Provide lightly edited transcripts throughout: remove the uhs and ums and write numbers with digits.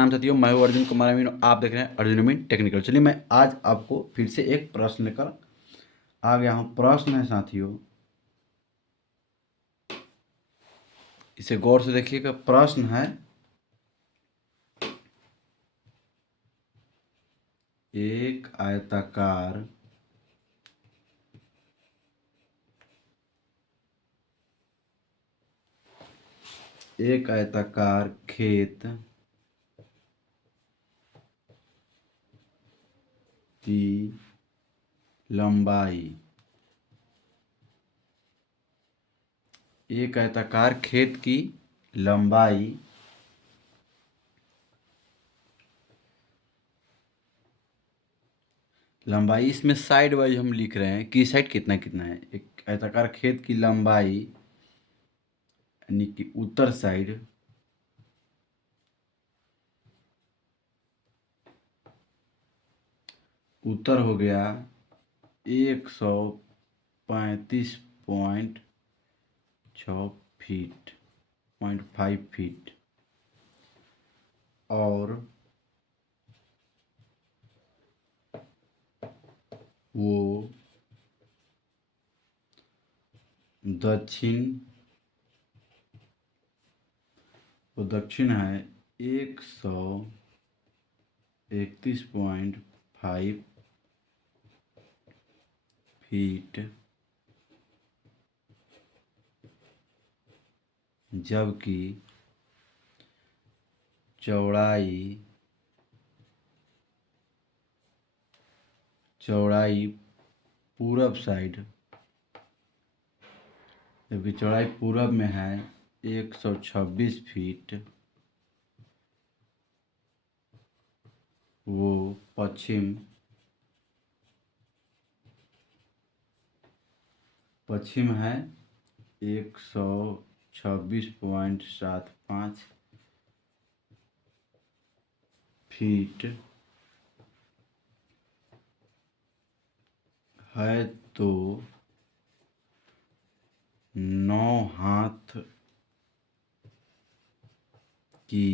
नाम साथियों, मैं हूं अर्जुन कुमार अमीन। आप देख रहे हैं अर्जुन अमीन टेक्निकल। चलिए, मैं आज आपको फिर से एक प्रश्न लेकर आ गया हूं। प्रश्न है साथियों, इसे गौर से देखिएगा। प्रश्न है, एक आयताकार खेत की लंबाई, एक आयताकार खेत की लंबाई इसमें साइड वाइज हम लिख रहे हैं कि साइड कितना कितना है। एक आयताकार खेत की लंबाई यानी कि उत्तर साइड उत्तर हो गया 135.5 फीट और वो दक्षिण है 131.5 फीट, जबकि चौड़ाई पूरब साइड, जबकि चौड़ाई पूरब में है 126 फीट, वो पश्चिम है 126.75 फीट है, तो 9 हाथ की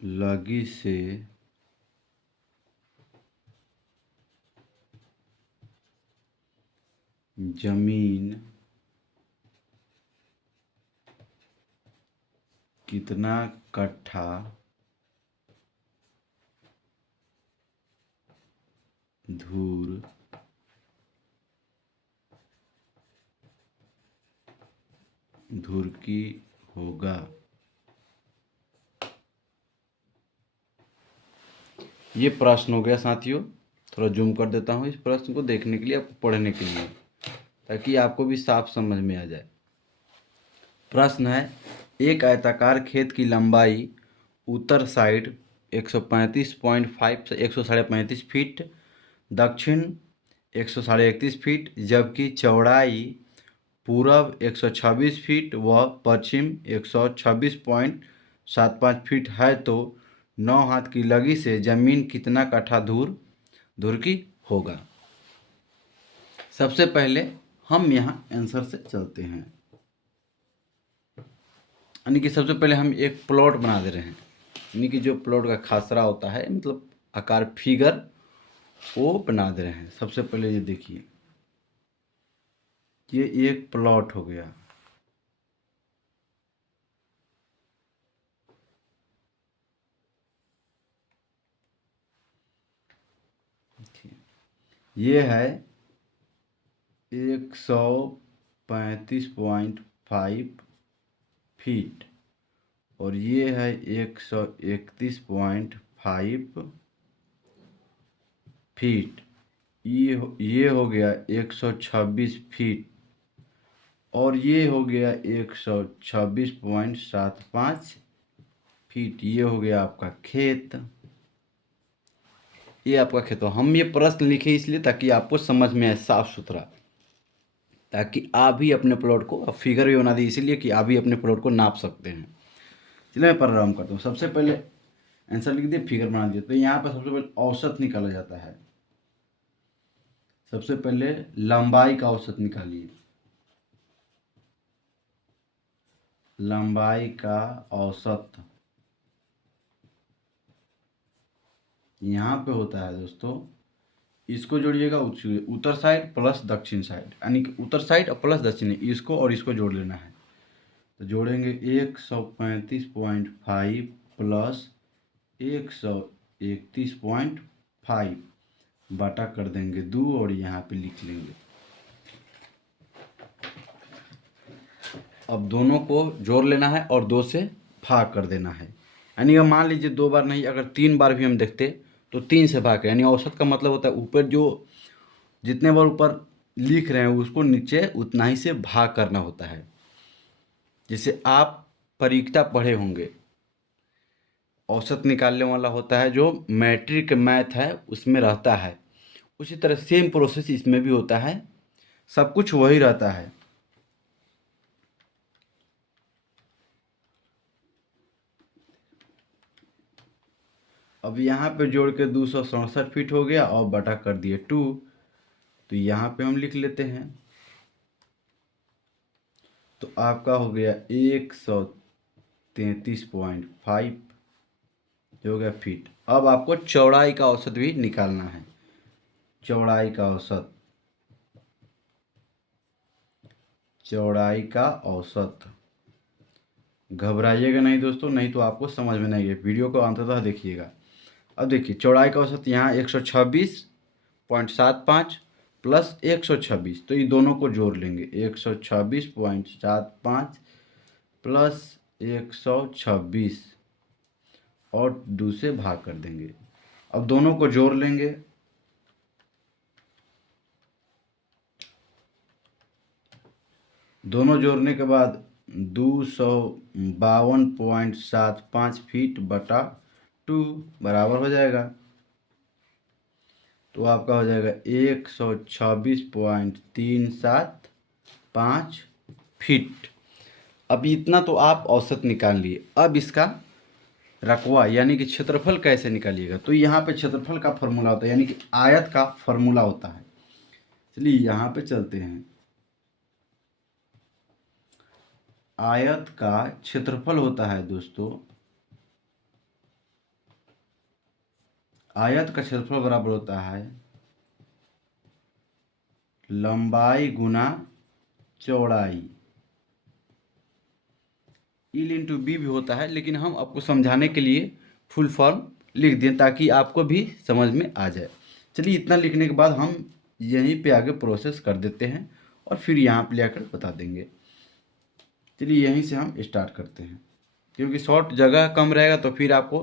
लगी से जमीन कितना कट्ठा धूर की होगा। ये प्रश्न हो गया साथियों। थोड़ा जूम कर देता हूँ इस प्रश्न को देखने के लिए, आपको पढ़ने के लिए, ताकि आपको भी साफ समझ में आ जाए। प्रश्न है, एक आयताकार खेत की लंबाई उत्तर साइड 135.5 से 135 फीट, दक्षिण 131 फीट, जबकि चौड़ाई पूरब 126 फीट व पश्चिम 126.75 फीट है, तो 9 हाथ की लगी से जमीन कितना कट्ठा धूर की होगा। सबसे पहले हम यहाँ आंसर से चलते हैं, यानी कि सबसे पहले हम एक प्लॉट बना दे रहे हैं, यानी कि जो प्लॉट का खासरा होता है, मतलब आकार फिगर, वो बना दे रहे हैं। सबसे पहले ये देखिए, ये एक प्लॉट हो गया। ये है 135.5 फीट और ये है 131.5 फीट। ये हो गया 126 फीट और ये हो गया 126.75 फीट। ये हो गया आपका खेत। ये आपका खेत हो। हम ये प्रश्न लिखे इसलिए ताकि आपको समझ में आए साफ सुथरा, ताकि आप भी अपने प्लॉट को, अब फिगर भी बना दी इसीलिए कि आप भी अपने प्लॉट को नाप सकते हैं। चलिए मैं प्रारंभ करता हूँ। सबसे पहले आंसर लिख दिए, फिगर बना दिए। तो यहाँ पर सबसे पहले औसत निकाला जाता है। सबसे पहले लंबाई का औसत निकालिए। लंबाई का औसत यहाँ पे होता है दोस्तों, इसको जोड़िएगा उत्तर साइड प्लस दक्षिण साइड, यानी कि उत्तर साइड और प्लस दक्षिण, इसको और इसको जोड़ लेना है। तो जोड़ेंगे 135.5 प्लस 131.5 बटा कर देंगे 2 और यहाँ पे लिख लेंगे। अब दोनों को जोड़ लेना है और 2 से भाग कर देना है, यानी अगर मान लीजिए 2 बार नहीं, अगर 3 बार भी हम देखते तो 3 से भाग, यानी औसत का मतलब होता है ऊपर जो जितने बार ऊपर लिख रहे हैं उसको नीचे उतना ही से भाग करना होता है। जैसे आप परीक्षा पढ़े होंगे, औसत निकालने वाला होता है जो मैट्रिक मैथ है उसमें रहता है, उसी तरह सेम प्रोसेस इसमें भी होता है, सब कुछ वही रहता है। अब यहाँ पे जोड़ के 267 फीट हो गया और बटा कर दिए 2, तो यहाँ पे हम लिख लेते हैं, तो आपका हो गया 133.5 जो हो गया फीट। अब आपको चौड़ाई का औसत भी निकालना है, चौड़ाई का औसत, चौड़ाई का औसत। घबराइएगा नहीं दोस्तों, नहीं तो आपको समझ में नहीं है, वीडियो को अंततः देखिएगा। अब देखिए चौड़ाई का औसत यहाँ 126.75 प्लस 126, तो ये दोनों को जोड़ लेंगे, 126.75 प्लस 126 और 2 से भाग कर देंगे। अब दोनों को जोड़ लेंगे, दोनों जोड़ने के बाद 252.75 फीट बटा 2 बराबर हो जाएगा, तो आपका हो जाएगा 126.375 फीट। अब इतना तो आप औसत निकाल लिए। अब इसका रकवा यानी कि क्षेत्रफल कैसे निकालिएगा, तो यहाँ पे क्षेत्रफल का फॉर्मूला होता है, यानी कि आयत का फॉर्मूला होता है। चलिए यहाँ पे चलते हैं, आयत का क्षेत्रफल होता है दोस्तों, आयत का क्षेत्रफल बराबर होता है लंबाई गुना चौड़ाई, इल इंटू बी भी होता है, लेकिन हम आपको समझाने के लिए फुल फॉर्म लिख दें ताकि आपको भी समझ में आ जाए। चलिए इतना लिखने के बाद हम यहीं पे आगे प्रोसेस कर देते हैं और फिर यहाँ पे लेकर बता देंगे। चलिए यहीं से हम स्टार्ट करते हैं, क्योंकि शॉर्ट जगह कम रहेगा तो फिर आपको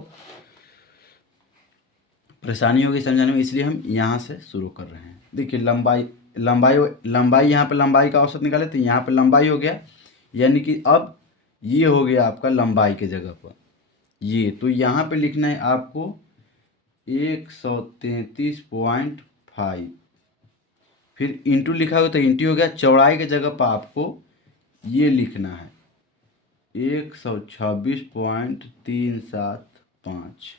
परेशानी होगी समझाने में, इसलिए हम यहाँ से शुरू कर रहे हैं। देखिए लंबाई यहाँ पे लंबाई का औसत निकाले तो यहाँ पे लंबाई हो गया, यानी कि अब ये हो गया आपका लंबाई के जगह पर ये, तो यहाँ पे लिखना है आपको 133.5, फिर इंटू लिखा हुआ तो इंटू हो गया, चौड़ाई के जगह पर आपको ये लिखना है 126.375।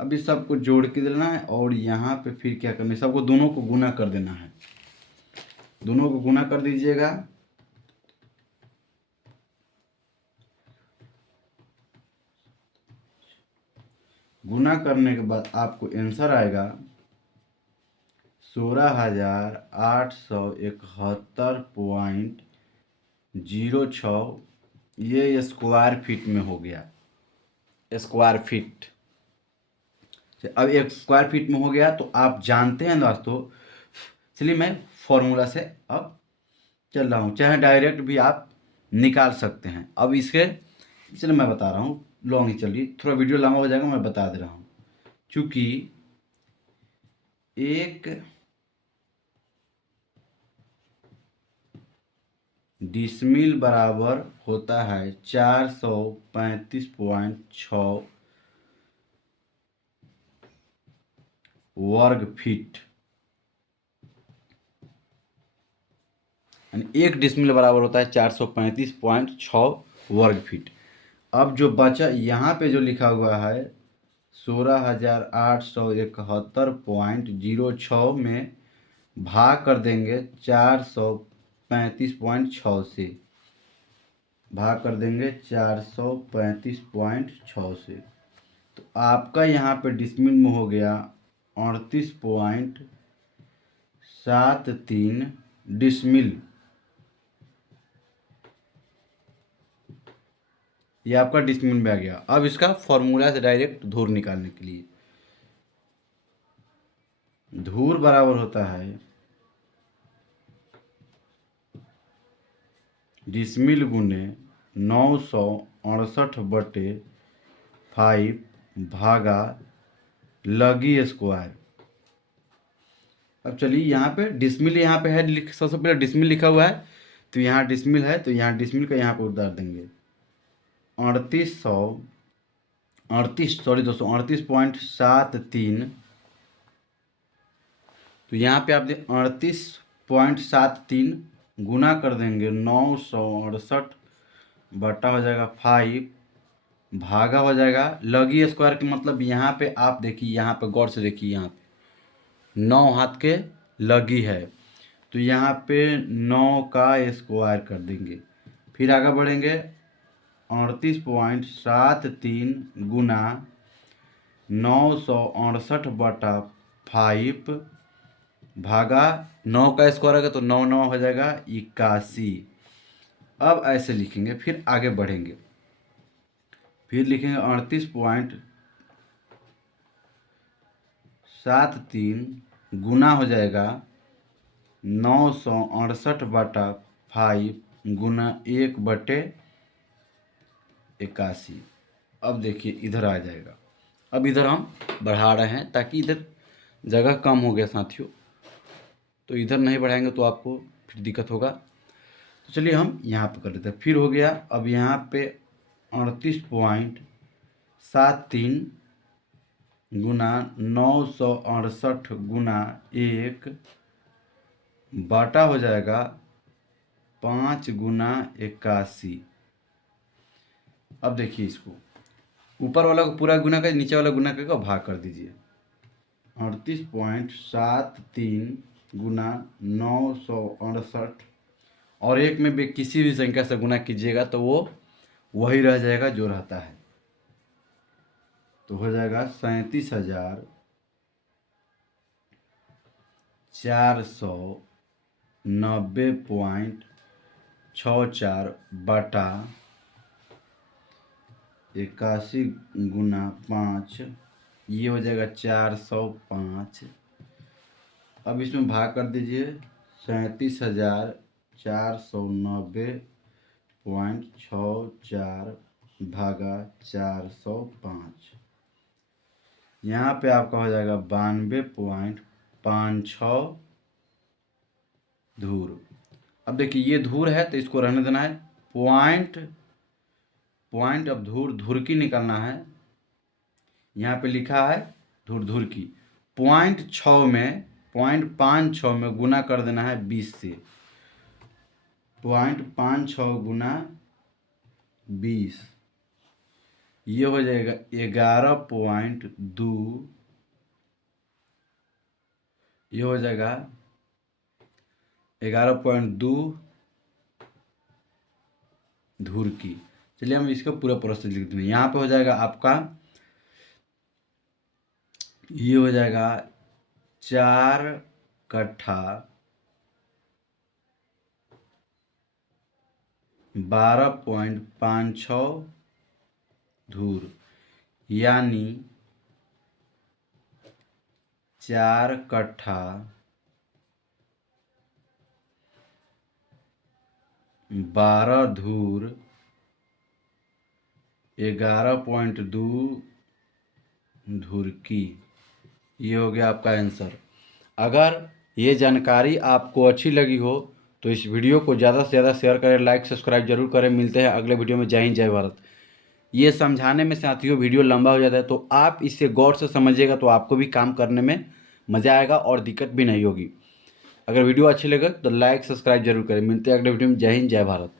अब इस सबको जोड़ के देना है और यहाँ पे फिर क्या करना है, सबको दोनों को गुना कर देना है, दोनों को गुना कर दीजिएगा। गुना करने के बाद आपको आंसर आएगा 16,871.06, ये स्क्वायर फीट में हो गया, स्क्वायर फीट। अब एक स्क्वायर फीट में हो गया तो आप जानते हैं दोस्तों, चलिए मैं फॉर्मूला से अब चल रहा हूँ, चाहे डायरेक्ट भी आप निकाल सकते हैं। अब इसके चलिए मैं बता रहा हूँ, लॉन्ग ही चलिए, थोड़ा वीडियो लंबा हो जाएगा, मैं बता दे रहा हूँ। चूँकि एक डिसमिल बराबर होता है 435.6 वर्ग फीट, यानी एक डिसमिल बराबर होता है 435.6 वर्ग फीट। अब जो बचा यहाँ पे जो लिखा हुआ है 16,871.06 में भाग कर देंगे 435.6 से, भाग कर देंगे 435.6 से। तो आपका यहाँ पे डिसमिल में हो गया 38.73 डिसमिल। ये आपका डिसमिल में आ गया। अब इसका फॉर्मूला से डायरेक्ट धूर निकालने के लिए, धूर बराबर होता है डिसमिल गुने 968/5 भागा लगी स्क्वायर। अब चलिए यहाँ पे डिसमिल यहाँ पे है, सबसे पहले डिसमिल लिखा हुआ है, तो यहाँ डिसमिल है तो यहाँ डिसमिल का यहाँ पे उतार देंगे 38.73। तो यहाँ पे आप 38.73 गुना कर देंगे 968 हो जाएगा 5 भागा हो जाएगा लगी स्क्वायर के मतलब यहाँ पे आप देखिए, यहाँ पे गौर से देखिए, यहाँ पे 9 हाथ के लगी है तो यहाँ पे 9 का स्क्वायर कर देंगे। फिर आगे बढ़ेंगे 38.73 गुना 968/5 भागा 9 का स्क्वायर होगा तो 9 9 हो जाएगा 81। अब ऐसे लिखेंगे, फिर आगे बढ़ेंगे, फिर लिखेंगे 38.73 गुना हो जाएगा 968/5 गुना 1/81। अब देखिए इधर आ जाएगा। अब इधर हम बढ़ा रहे हैं ताकि इधर जगह कम हो गया साथियों, तो इधर नहीं बढ़ाएंगे तो आपको फिर दिक्कत होगा। तो चलिए हम यहाँ पे कर लेते हैं। फिर हो गया, अब यहाँ पे 38.73 गुना 968 गुना 1 बाटा हो जाएगा 5 गुना 81। अब देखिए इसको ऊपर वाला को पूरा गुना कर, नीचे वाला गुना करके भाग कर दीजिए। 38.73 गुना 968 और एक में भी किसी भी संख्या से गुना कीजिएगा तो वो वही रह जाएगा जो रहता है, तो हो जाएगा 37,490.64 बटा 81 गुना 5, ये हो जाएगा 405। अब इसमें भाग कर दीजिए 37,490.64 भागा 405। यहाँ पे आपका हो जाएगा 92.56 धूर। अब देखिए ये धूर है तो इसको रहने देना है, पॉइंट अब धूर की निकालना है। यहाँ पे लिखा है धूर की 0.6 में 0.56 में गुना कर देना है 20 से। 0.56 गुना 20 ये हो जाएगा 11.2, ये हो जाएगा 11.2 धूर की। चलिए हम इसका पूरा प्रोसेस लिख देंगे। यहाँ पे हो जाएगा आपका, ये हो जाएगा 4 कट्ठा 12.56 धूर, यानी 4 कट्ठा 12 धूर 11.2 धूर की। ये हो गया आपका आंसर। अगर ये जानकारी आपको अच्छी लगी हो तो इस वीडियो को ज़्यादा से ज़्यादा शेयर करें, लाइक सब्सक्राइब जरूर करें। मिलते हैं अगले वीडियो में। जय हिंद जय भारत। ये समझाने में साथियों वीडियो लंबा हो जाता है, तो आप इसे गौर से समझिएगा तो आपको भी काम करने में मज़ा आएगा और दिक्कत भी नहीं होगी। अगर वीडियो अच्छी लगे तो लाइक सब्सक्राइब जरूर करें। मिलते हैं अगले वीडियो में। जय हिंद जय भारत।